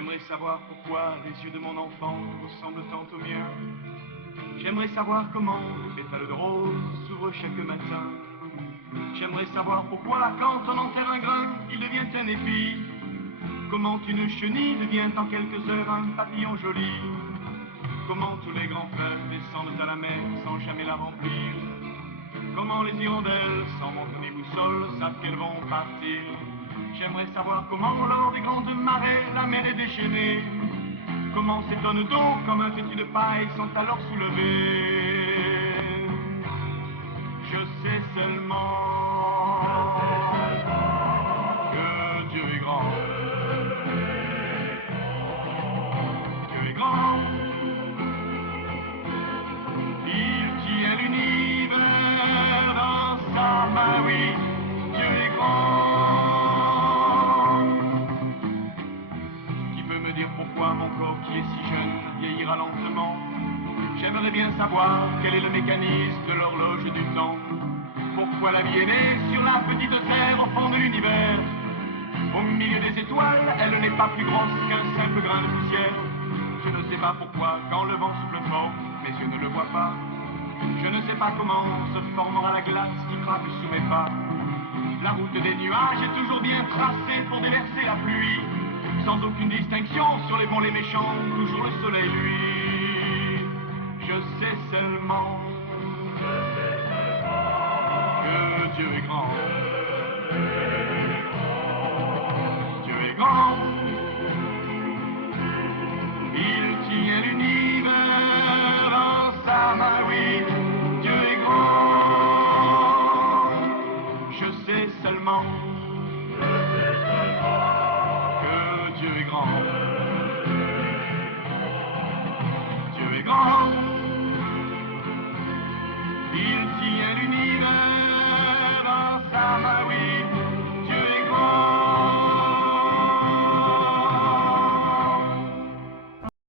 J'aimerais savoir pourquoi les yeux de mon enfant ressemblent tant aux miens. J'aimerais savoir comment les pétales de rose s'ouvrent chaque matin. J'aimerais savoir pourquoi quand on enterre un grain, il devient un épi. Comment une chenille devient en quelques heures un papillon joli. Comment tous les grands fleuves descendent à la mer sans jamais la remplir. Comment les hirondelles, sans montre ni boussole, savent qu'elles vont partir. J'aimerais savoir comment, lors des grandes marées, la mer est déchaînée. Comment ces tonnes d'eau, comme un fétu de paille, sont alors soulevées. Je sais seulement que Dieu est grand. Dieu est grand. Il tient l'univers dans sa main, oui. Dieu est grand. Qui peut me dire pourquoi mon corps qui est si jeune vieillira lentement? J'aimerais bien savoir quel est le mécanisme de l'horloge du temps. Pourquoi la vie est née sur la petite terre au fond de l'univers? Au milieu des étoiles, elle n'est pas plus grosse qu'un simple grain de poussière. Je ne sais pas pourquoi, quand le vent souffle fort, mes yeux ne le voient pas. Je ne sais pas comment se formera la glace qui craque sous mes pas. La route des nuages est toujours bien tracée pour déverser la pluie. Sans aucune distinction sur les bons, les méchants, toujours le soleil, lui. Je sais seulement que Dieu est grand. Dieu est grand. Il tient l'univers dans sa main, oui. Dieu est grand. Je sais seulement que Dieu est grand.